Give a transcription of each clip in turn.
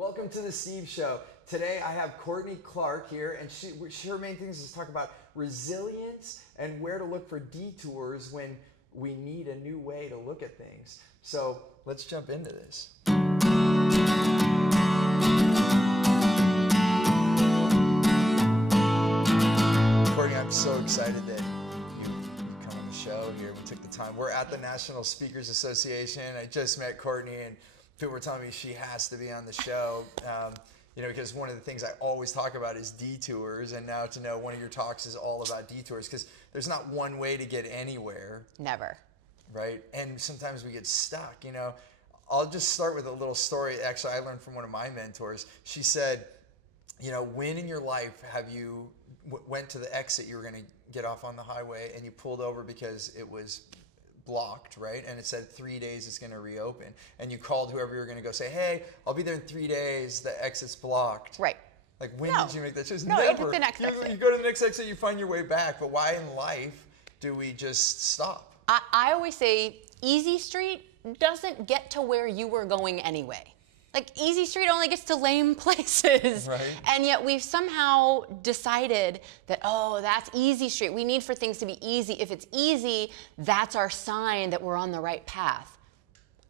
Welcome to the Steve Show. Today I have Courtney Clark here, and her main thing is to talk about resilience and where to look for detours when we need a new way to look at things. So let's jump into this. Courtney, I'm so excited that you come on the show here. We took the time. We're at the National Speakers Association. I just met Courtney, and people were telling me she has to be on the show, because one of the things I always talk about is detours, and now to know one of your talks is all about detours, because there's not one way to get anywhere. Never. Right? And sometimes we get stuck, I'll just start with a little story. Actually, I learned from one of my mentors. She said, when in your life have you went to the exit, you were going to get off on the highway, and you pulled over because it was blocked, right? And it said 3 days it's going to reopen. And you called whoever you were going to go say, hey, I'll be there in 3 days. The exit's blocked. Right. Like, when did you make that choice? No, Never. you took the next exit. You go to the next exit, you find your way back. But why in life do we just stop? I always say easy street doesn't get to where you were going anyway. Like, easy street only gets to lame places. Right. And yet we've somehow decided that, oh, that's easy street. We need for things to be easy. If it's easy, that's our sign that we're on the right path.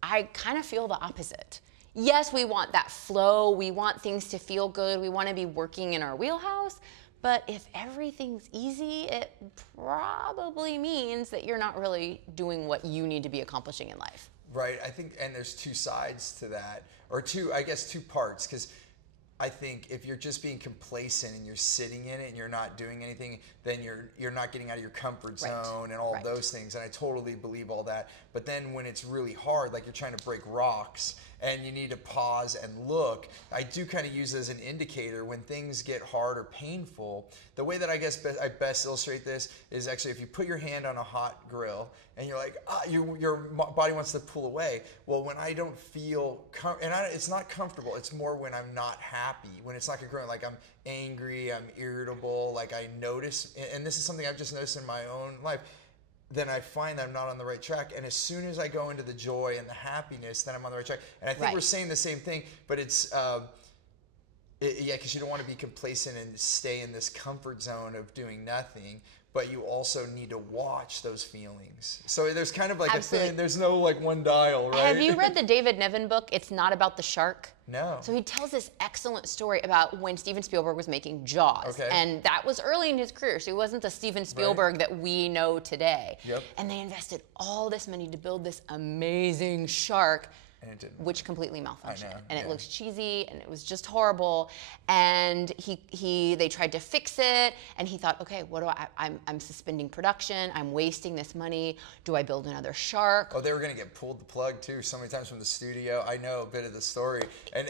I kind of feel the opposite. Yes, we want that flow. We want things to feel good. We want to be working in our wheelhouse. But if everything's easy, it probably means that you're not really doing what you need to be accomplishing in life. Right, I think, and there's two sides to that, or two parts, because I think if you're just being complacent and you're sitting in it and you're not doing anything, then you're not getting out of your comfort zone and all of those things, and I totally believe all that. But then when it's really hard, like you're trying to break rocks and you need to pause and look, I do kind of use it as an indicator when things get hard or painful. The way that I guess I best illustrate this is actually if you put your hand on a hot grill and you're like, your body wants to pull away. Well, when I don't feel, it's not comfortable, it's more when I'm not happy, when it's not congruent, like I'm angry, I'm irritable, like I notice, and this is something I've just noticed in my own life, then I find I'm not on the right track. And as soon as I go into the joy and the happiness, then I'm on the right track. And I think we're saying the same thing, but it's, because you don't want to be complacent and stay in this comfort zone of doing nothing, but you also need to watch those feelings. So there's kind of like a thing, there's no like one dial, right? Have you read the David Niven book, It's Not About the Shark? No. So he tells this excellent story about when Steven Spielberg was making Jaws. Okay. And that was early in his career, so he wasn't the Steven Spielberg that we know today. Yep. And they invested all this money to build this amazing shark, and it didn't. Which completely malfunctioned. I know, and it looks cheesy, and it was just horrible. And they tried to fix it, and he thought, okay, what do I'm suspending production, I'm wasting this money, do I build another shark? Oh, they were gonna get pulled the plug too so many times from the studio. I know a bit of the story. And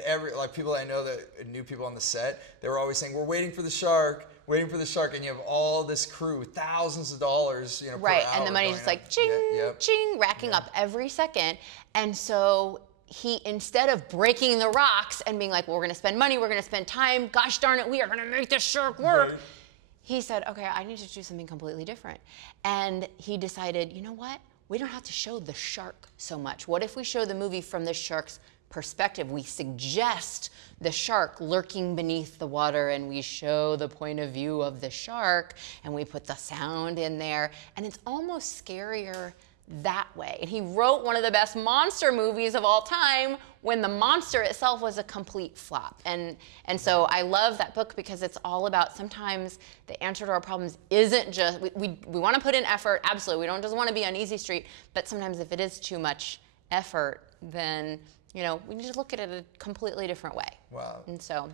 people I know that knew people on the set, they were always saying, we're waiting for the shark, and you have all this crew, thousands of dollars, per hour, and the money's just like ching, ching, racking up every second. And so he, instead of breaking the rocks and being like, well, we're going to spend money, we're going to spend time, gosh darn it, we are going to make this shark work. He said, okay, I need to do something completely different. And he decided, you know what? We don't have to show the shark so much. What if we show the movie from the shark's perspective? We suggest the shark lurking beneath the water, and we show the point of view of the shark, and we put the sound in there, and it's almost scarier that way. And he wrote one of the best monster movies of all time when the monster itself was a complete flop. And so I love that book because it's all about, sometimes the answer to our problems isn't just, we want to put in effort, absolutely. We don't just want to be on easy street, but sometimes if it is too much effort, then we need to look at it a completely different way. Wow. And so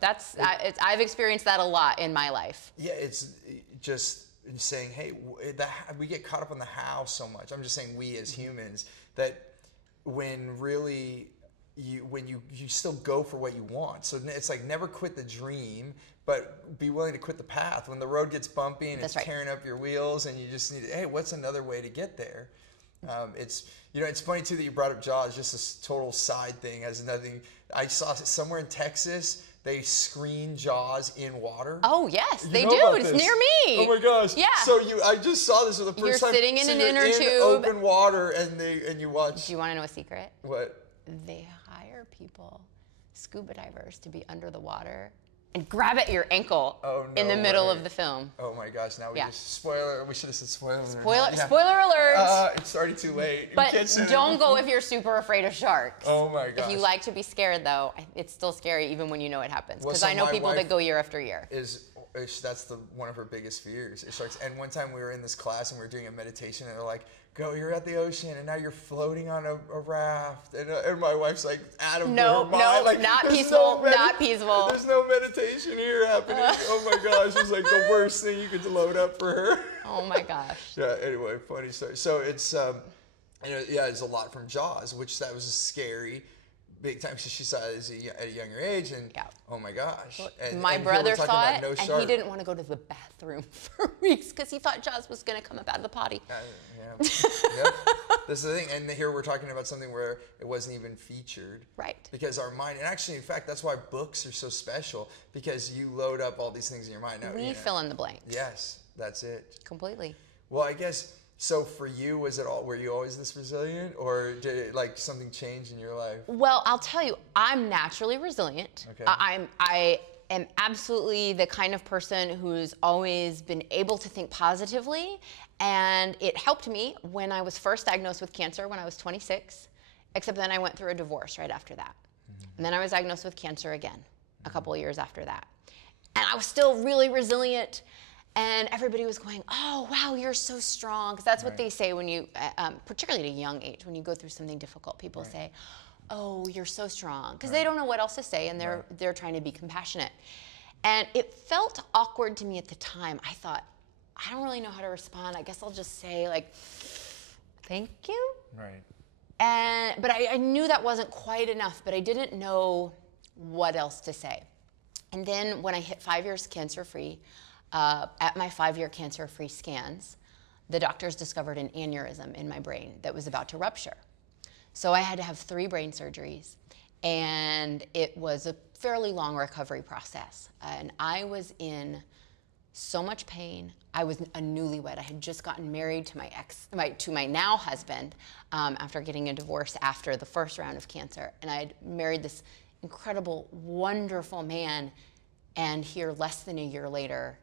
I've experienced that a lot in my life. Yeah, it's just saying, hey, we get caught up on the how so much. I'm just saying we as humans, that when really you still go for what you want. So it's like never quit the dream, but be willing to quit the path. When the road gets bumpy and it's tearing up your wheels and you just need, hey, what's another way to get there? It's funny too that you brought up Jaws, just this total side thing, has nothing. I saw somewhere in Texas, they screen Jaws in water. Oh yes, they do. It's near me. Oh my gosh. Yeah. So I just saw this for the first time. You're sitting in an inner tube. Open water, and you watch. Do you want to know a secret? What? They hire people scuba divers to be under the water and grab at your ankle in the no middle way. of the film. Oh my gosh, now we just spoiler. We should have said spoiler. Spoiler alert. It's already too late. But don't go if you're super afraid of sharks. Oh my gosh. If you like to be scared though, it's still scary even when you know it happens. Because Well, I know people that go year after year. That's one of her biggest fears is sharks. And one time we were in this class and we were doing a meditation and they're like, go, you're at the ocean and now you're floating on a raft. And my wife's like, out of her mind. Like, not peaceful, not peaceful. There's no meditation here happening. Oh my gosh, it's like the worst thing you could load up for her. Oh my gosh. Yeah, anyway, funny story. So it's, it's a lot from Jaws, which that was scary. Big time, because she saw it at a younger age, and oh my gosh. And my brother saw it, and he didn't want to go to the bathroom for weeks because he thought Jaws was going to come up out of the potty. Yep. This is the thing, and here we're talking about something where it wasn't even featured. Right. Because our mind, and actually, in fact, that's why books are so special, because you load up all these things in your mind. We fill in the blanks. Yes, that's it. Completely. Well, I guess... So for you, were you always this resilient, or did it, something change in your life? Well, I'll tell you, I'm naturally resilient. Okay. I am absolutely the kind of person who's always been able to think positively, and it helped me when I was first diagnosed with cancer when I was 26, except then I went through a divorce right after that. And then I was diagnosed with cancer again a couple of years after that. And I was still really resilient. And everybody was going, oh, wow, you're so strong. Because that's what they say when you, particularly at a young age, when you go through something difficult, people say, oh, you're so strong. Because they don't know what else to say, and they're trying to be compassionate. And it felt awkward to me at the time. I thought, I don't really know how to respond. I guess I'll just say, thank you. Right. But I knew that wasn't quite enough, but I didn't know what else to say. And then when I hit 5 years cancer-free, at my 5-year cancer-free scans, the doctors discovered an aneurysm in my brain that was about to rupture. So I had to have 3 brain surgeries, and it was a fairly long recovery process. And I was in so much pain. I was a newlywed. I had just gotten married to my now husband after getting a divorce after the first round of cancer. And I had married this incredible, wonderful man, and here less than a year later,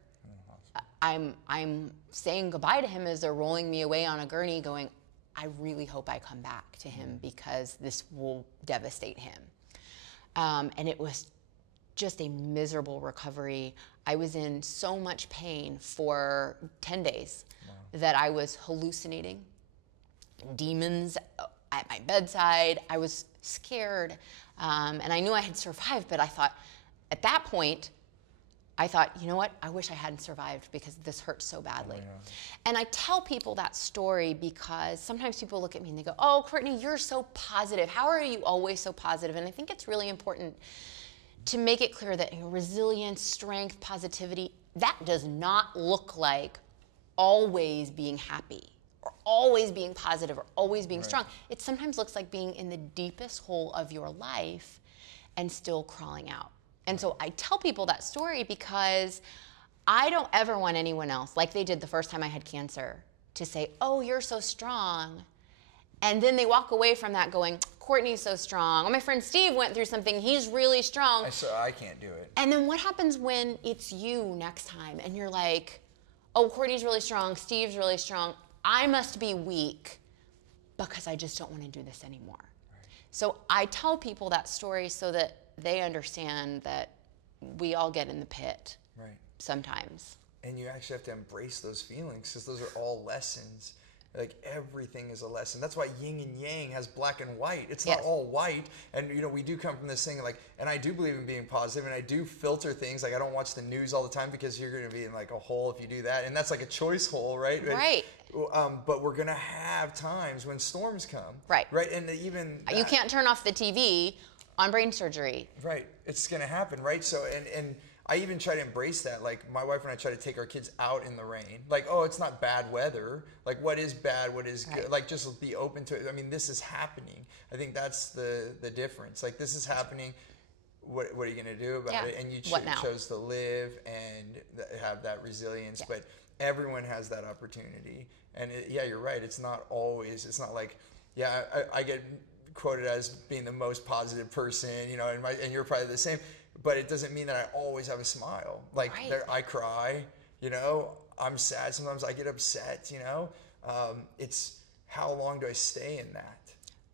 I'm saying goodbye to him as they're rolling me away on a gurney going, I really hope I come back to him because this will devastate him. And it was just a miserable recovery. I was in so much pain for 10 days that I was hallucinating, demons at my bedside. I was scared. And I knew I had survived, but I thought, at that point, you know what? I wish I hadn't survived because this hurts so badly. And I tell people that story because sometimes people look at me and they go, oh, Courtney, you're so positive. How are you always so positive? And I think it's really important to make it clear that resilience, strength, positivity, that does not look like always being happy or always being positive or always being strong. It sometimes looks like being in the deepest hole of your life and still crawling out. And so I tell people that story because I don't ever want anyone else, like they did the first time I had cancer, to say, oh, you're so strong. And then they walk away from that going, Courtney's so strong. Oh, my friend Steve went through something. He's really strong. I can't do it. And then what happens when it's you next time and you're like, oh, Courtney's really strong. Steve's really strong. I must be weak because I just don't want to do this anymore. So I tell people that story so that they understand that we all get in the pit sometimes. And you actually have to embrace those feelings because those are all lessons. Like everything is a lesson. That's why yin and yang has black and white. It's not all white. And we do come from this thing and I do believe in being positive, and I do filter things. Like I don't watch the news all the time because you're going to be in a hole if you do that. And that's like a choice hole, right? Right. But we're going to have times when storms come. Right. Right. And even you can't turn off the TV on brain surgery. Right. It's going to happen, right? So, and I even try to embrace that. Like, my wife and I try to take our kids out in the rain. Like, oh, it's not bad weather. Like, what is bad? What is good? Like, just be open to it. I mean, this is happening. I think that's the difference. Like, this is happening. What are you going to do about it? And you chose to live and have that resilience. But everyone has that opportunity. And, you're right. It's not always, it's not like, I get quoted as being the most positive person, you know, and you're probably the same, but it doesn't mean that I always have a smile. Like I cry, you know, I'm sad. Sometimes I get upset, you know. It's how long do I stay in that?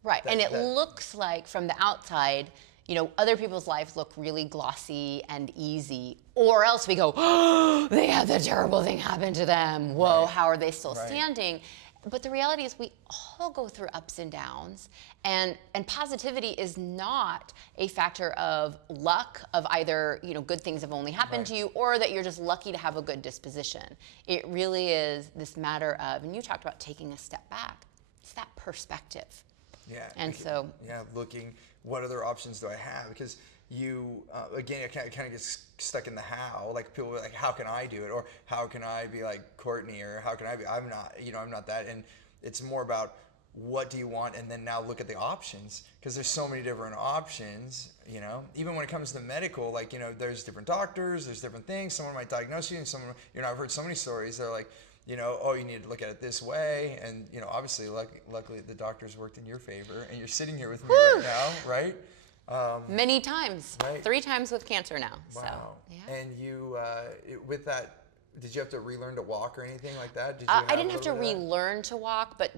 Right. And it looks like from the outside, you know, other people's lives look really glossy and easy, or else we go, oh, they had the terrible thing happen to them. Whoa, how are they still standing? But the reality is we all go through ups and downs, and positivity is not a factor of luck, of either, you know, good things have only happened to you, or that you're just lucky to have a good disposition. It really is this matter of, and you talked about taking a step back, it's that perspective. Yeah. And so. Yeah, looking, what other options do I have? Because you, again, I kind of get stuck in the how. Like people are like, how can I do it? Or how can I be like Courtney? Or how can I be, I'm not, you know, I'm not that. And it's more about what do you want? And then now look at the options. Because there's so many different options, you know. Even when it comes to medical, like, you know, there's different doctors, there's different things. Someone might diagnose you and someone, you know, I've heard so many stories. They're like, you know, oh, you need to look at it this way. And, you know, obviously, luckily the doctors worked in your favor. And you're sitting here with me right now, right? Many times. Right. 3 times with cancer now. Wow. So, yeah. And you, with that, did you have to relearn to walk or anything like that? Did you I didn't have to relearn to walk, but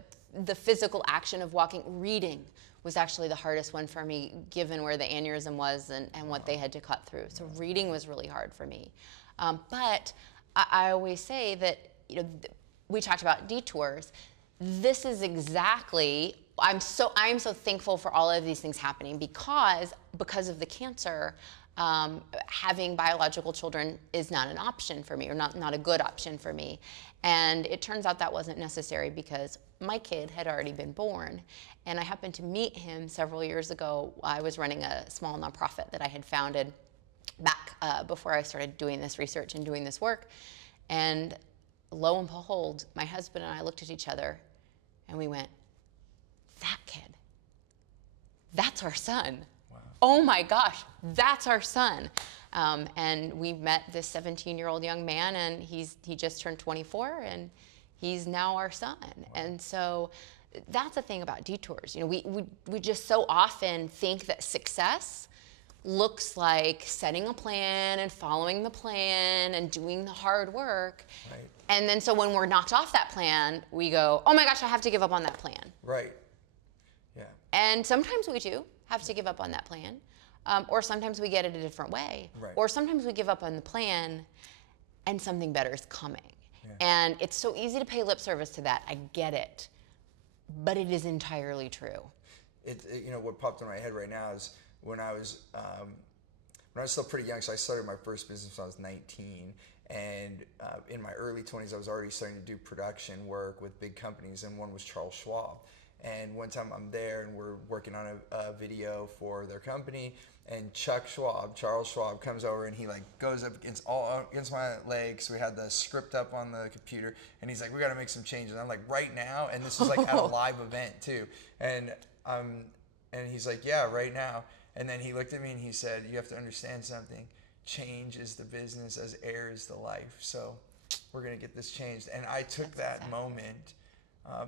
the physical action of walking, reading was actually the hardest one for me, given where the aneurysm was and what they had to cut through. So reading was really hard for me. But I always say that, you know, we talked about detours. This is exactly, I'm so thankful for all of these things happening because of the cancer. Having biological children is not an option for me, or not a good option for me. And it turns out that wasn't necessary because my kid had already been born. And I happened to meet him several years ago. I was running a small nonprofit that I had founded back before I started doing this research and doing this work. And lo and behold, my husband and I looked at each other and we went, that kid, that's our son. Wow. Oh my gosh, that's our son. And we met this 17-year-old young man, and he just turned 24, and he's now our son. Wow. And so that's the thing about detours. You know, we just so often think that success looks like setting a plan and following the plan and doing the hard work. Right. And then so when we're knocked off that plan, we go, oh my gosh, I have to give up on that plan. Right. Yeah. And sometimes we do have to give up on that plan. Or sometimes we get it a different way. Right. Or sometimes we give up on the plan and something better is coming. Yeah. And it's so easy to pay lip service to that. I get it. But it is entirely true. You know, what popped in my head right now is when I was still pretty young, so I started my first business when I was 19. And in my early 20s, I was already starting to do production work with big companies, and one was Charles Schwab. And one time I'm there and we're working on a video for their company, and Charles Schwab comes over and he like goes up against my legs. We had the script up on the computer and he's like, we got to make some changes. And I'm like, right now? And this is like at a live event too. And he's like, yeah, right now. And then he looked at me and he said, you have to understand something. Change is the business as air is the life. So we're going to get this changed. And I took that moment.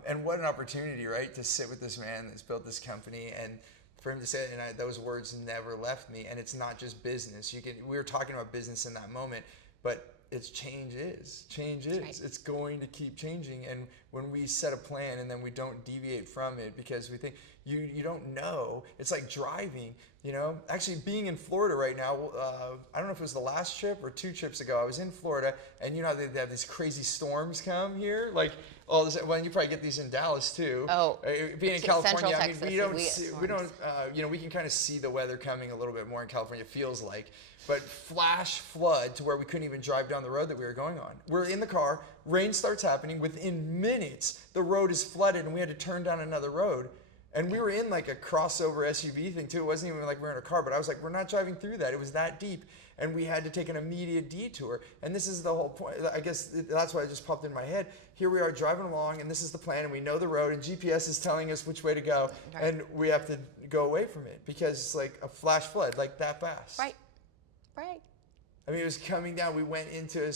And what an opportunity, right, to sit with this man that's built this company, and for him to say it, and those words never left me. And it's not just business. We were talking about business in that moment, but it's change is. Right. It's going to keep changing. And when we set a plan and then we don't deviate from it because we think you don't know, it's like driving. You know, actually being in Florida right now, I don't know if it was the last trip or 2 trips ago, I was in Florida, and you know how they have these crazy storms come here? Like, all this, well, you probably get these in Dallas too. Oh, being in California, Texas, I mean, we don't, you know, we can kind of see the weather coming a little bit more in California, it feels like, but flash flood to where we couldn't even drive down the road that we were going on. We're in the car, rain starts happening, within minutes, the road is flooded and we had to turn down another road. And we were in like a crossover SUV thing too. It wasn't even like we were in a car, but I was like, we're not driving through that. It was that deep. And we had to take an immediate detour. And this is the whole point. I guess that's why it just popped in my head. Here we are driving along, and this is the plan, and we know the road, and GPS is telling us which way to go. Right. And we have to go away from it because it's like a flash flood, like that fast. Right. I mean, it was coming down. We went into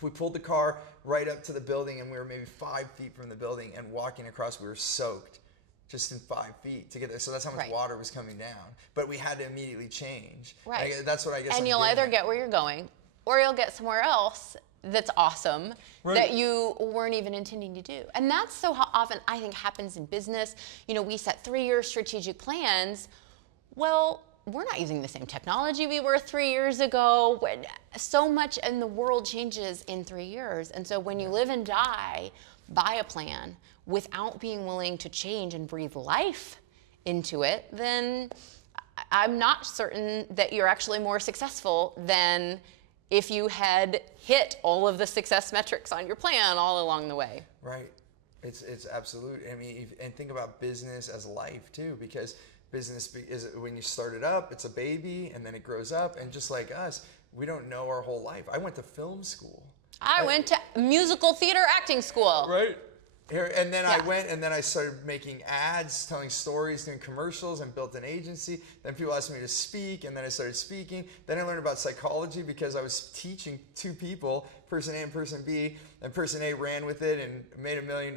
we pulled the car right up to the building, and we were maybe 5 feet from the building, and walking across, we were soaked. just in 5 feet to get there. So that's how much Right. water was coming down. But we had to immediately change. Right. That's what I guess. And you'll either get where you're going, or you'll get somewhere else that's awesome that you weren't even intending to do. And that's so often I think happens in business. You know, we set 3-year strategic plans. Well, we're not using the same technology we were 3 years ago. So much in the world changes in 3 years. And so when you live and die by a plan without being willing to change and breathe life into it, then I'm not certain that you're actually more successful than if you had hit all of the success metrics on your plan all along the way. Right. It's absolute. I mean, and think about business as life too, because business is, when you start it up, it's a baby, and then it grows up. And just like us, we don't know our whole life. I went to film school. I went to musical theater acting school. Right. And then I went, and then I started making ads, telling stories, doing commercials, and built an agency. Then people asked me to speak, and then I started speaking. Then I learned about psychology because I was teaching 2 people, person A and person B, and person A ran with it and made $1 million,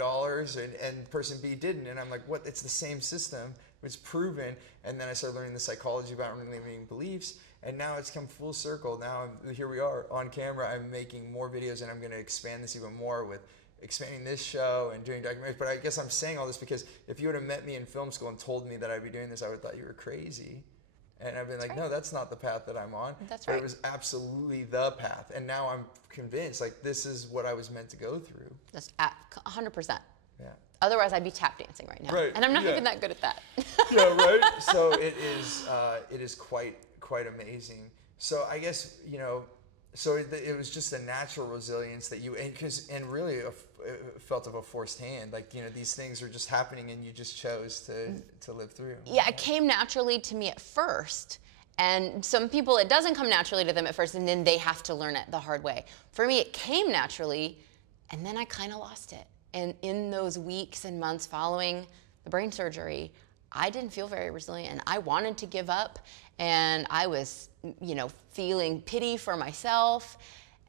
and person B didn't. And I'm like, what? It's the same system. It's proven. And then I started learning the psychology about limiting beliefs, and now it's come full circle. Now here we are on camera. I'm making more videos, and I'm going to expand this even more with expanding this show and doing documentaries. But I guess I'm saying all this because if you would have met me in film school and told me that I'd be doing this, I would have thought you were crazy. And I've been like, no, that's not the path that I'm on. That's right. But it was absolutely the path. And now I'm convinced, like, this is what I was meant to go through. That's 100%. Yeah. Otherwise, I'd be tap dancing right now. Right. And I'm not even that good at that. Yeah, right? So it is quite amazing. So I guess, you know, so it was just a natural resilience that you, and really felt of a forced hand. Like, you know, these things are just happening and you just chose to live through. Yeah, it came naturally to me at first. And some people, it doesn't come naturally to them at first, and then they have to learn it the hard way. For me, it came naturally, and then I kind of lost it. And in those weeks and months following the brain surgery, I didn't feel very resilient. I wanted to give up, and I was, you know, feeling pity for myself,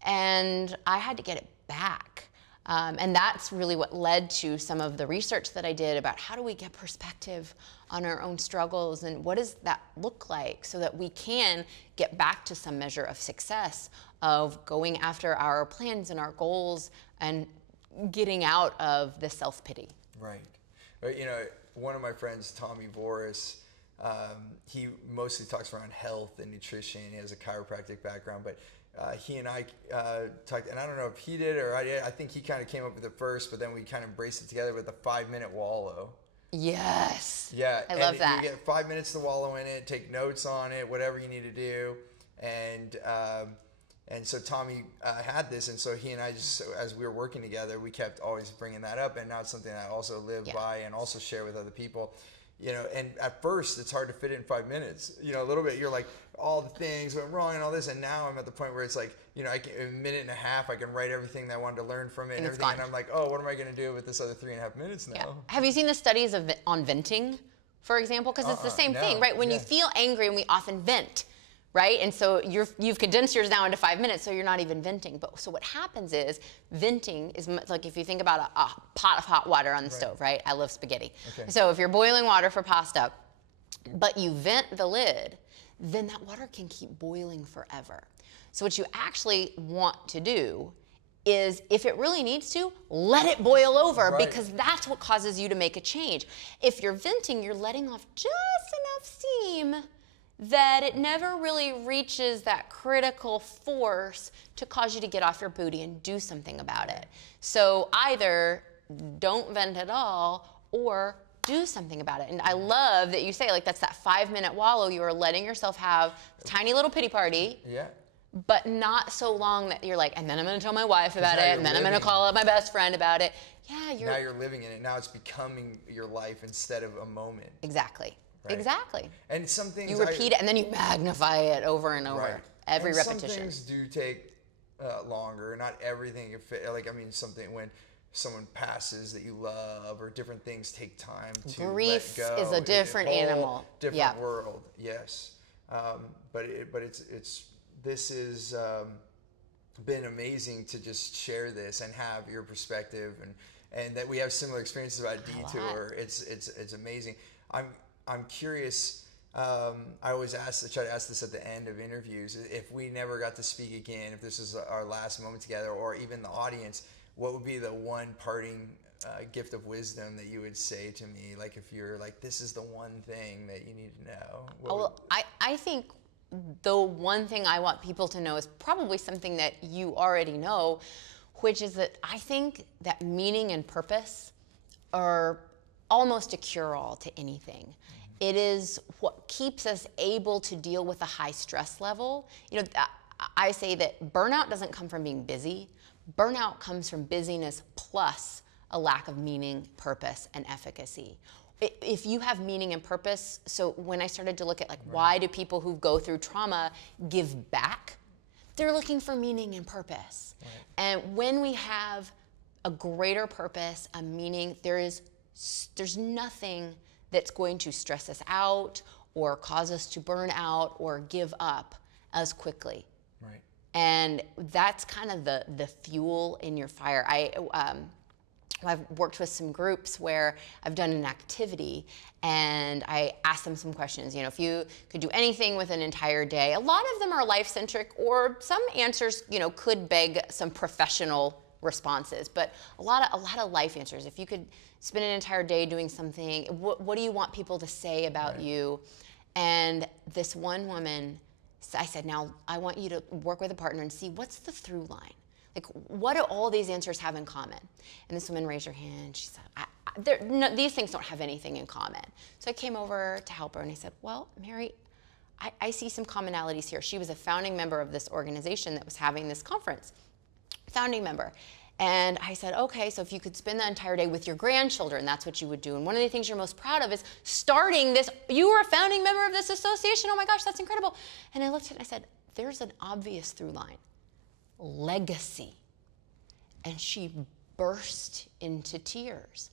and I had to get it back. And that's really what led to some of the research that I did about how do we get perspective on our own struggles, and what does that look like so that we can get back to some measure of success, of going after our plans and our goals and getting out of the self-pity. Right. But, you know, one of my friends, Tommy Voris, he mostly talks around health and nutrition. He has a chiropractic background, but he and I talked, and I don't know if he did or I did. I think he kind of came up with it first, but then we kind of embraced it together with the 5-minute wallow. Yes. Yeah. I love that. You get 5 minutes to wallow in it, take notes on it, whatever you need to do. And so Tommy had this, and so he and I just, as we were working together, we kept always bringing that up, and now it's something I also live by and also share with other people. You know, and at first it's hard to fit it in 5 minutes. You know, a little bit, you're like, all the things went wrong and all this, and now I'm at the point where it's like, you know, in a minute and a half, I can write everything that I wanted to learn from it and everything, and I'm like, oh, what am I going to do with this other 3.5 minutes now? Yeah. Have you seen the studies on venting, for example? Because it's the same thing, right? When you feel angry, and we often vent, right? And so you've condensed yours down into 5 minutes, so you're not even venting. But so what happens is venting is like if you think about a pot of hot water on the stove, right? I love spaghetti. Okay. So if you're boiling water for pasta, but you vent the lid, then that water can keep boiling forever. So what you actually want to do is, if it really needs to, let it boil over, because that's what causes you to make a change. If you're venting, you're letting off just enough steam that it never really reaches that critical force to cause you to get off your booty and do something about it. So either don't vent at all or do something about it. And I love that you say, like, that's that 5-minute wallow. You are letting yourself have a tiny little pity party. Yeah. But not so long that you're like, and then I'm going to tell my wife about it, and then I'm going to call up my best friend about it. Yeah, now you're living in it. Now it's becoming your life instead of a moment. Exactly. Right. Exactly. And some things you repeat it, and then you magnify it over and over. Every repetition. Some things do take longer. Not everything. Like, I mean, something when someone passes that you love, or different things take time to Grief let go. Is a different animal. Different world. Yes. But this has been amazing to just share this and have your perspective and that we have similar experiences about Detour. It's amazing. I'm curious. I always try to ask this at the end of interviews. If we never got to speak again, if this is our last moment together, or even the audience, what would be the one parting gift of wisdom that you would say to me? Like, if you're like, this is the one thing that you need to know. I think the one thing I want people to know is probably something that you already know, which is that I think that meaning and purpose are almost a cure-all to anything. It is what keeps us able to deal with a high stress level. You know, I say that burnout doesn't come from being busy. Burnout comes from busyness plus a lack of meaning, purpose, and efficacy. If you have meaning and purpose, so when I started to look at like, why do people who go through trauma give back? They're looking for meaning and purpose. Right. And when we have a greater purpose, a meaning, there's nothing that's going to stress us out or cause us to burn out or give up as quickly. Right. And that's kind of the fuel in your fire. I've worked with some groups where I've done an activity and I asked them some questions. You know, if you could do anything with an entire day, a lot of them are life-centric, or some answers, you know, could beg some professional responses, but a lot of life answers. If you could spend an entire day doing something, what do you want people to say about you? And this one woman, I said, now I want you to work with a partner and see what's the through line. Like, what do all these answers have in common? And this woman raised her hand. She said, these things don't have anything in common. So I came over to help her, and I said, well, Mary, I see some commonalities here. She was a founding member of this organization that was having this conference. Founding member. And I said, okay, so if you could spend the entire day with your grandchildren, that's what you would do. And one of the things you're most proud of is starting this. You were a founding member of this association. Oh my gosh, that's incredible. And I looked at it and I said, there's an obvious through line. Legacy. And she burst into tears.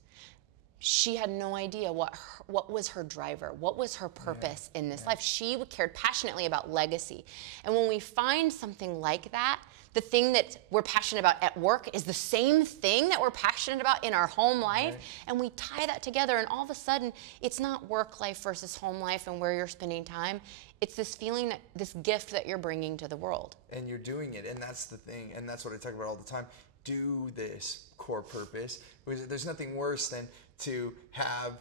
She had no idea what was her driver, what was her purpose in this life. She cared passionately about legacy. And when we find something like that, the thing that we're passionate about at work is the same thing that we're passionate about in our home life, and we tie that together, and all of a sudden, it's not work life versus home life and where you're spending time. It's this feeling, that this gift that you're bringing to the world. And you're doing it, and that's the thing, and that's what I talk about all the time. Do this core purpose. There's nothing worse than to have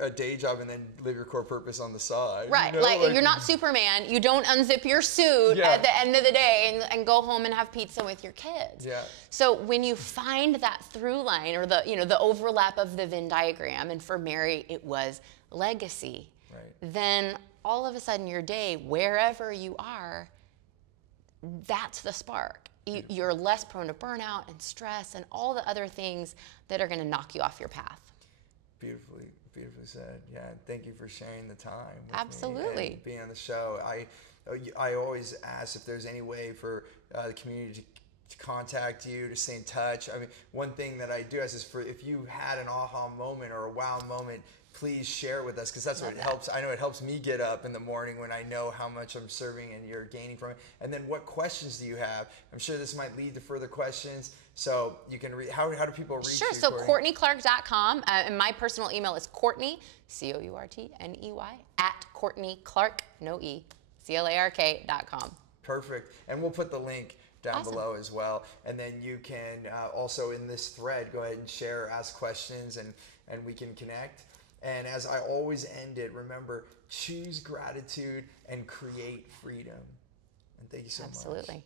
a day job and then live your core purpose on the side. Right, you know? like you're not Superman. You don't unzip your suit at the end of the day and go home and have pizza with your kids. Yeah. So when you find that through line, or the overlap of the Venn diagram, and for Mary it was legacy, then all of a sudden your day, wherever you are, that's the spark. You're less prone to burnout and stress and all the other things that are going to knock you off your path. Beautifully said. Yeah, thank you for sharing the time with Absolutely. me and being on the show. I always ask if there's any way for the community to contact you, to stay in touch. I mean, one thing that I do ask is if you had an aha moment or a wow moment, please share with us, because that's what helps. I know it helps me get up in the morning when I know how much I'm serving and you're gaining from it. And then what questions do you have? I'm sure this might lead to further questions. So you can how do people reach you? Sure. So CourtneyClark.com, and my personal email is Courtney, CourtNey, @CourtneyClark, no E, CLARK.com. Perfect. And we'll put the link down below as well. And then you can also in this thread go ahead and share, ask questions, and we can connect. And as I always end it, remember, choose gratitude and create freedom. And thank you so much. Absolutely.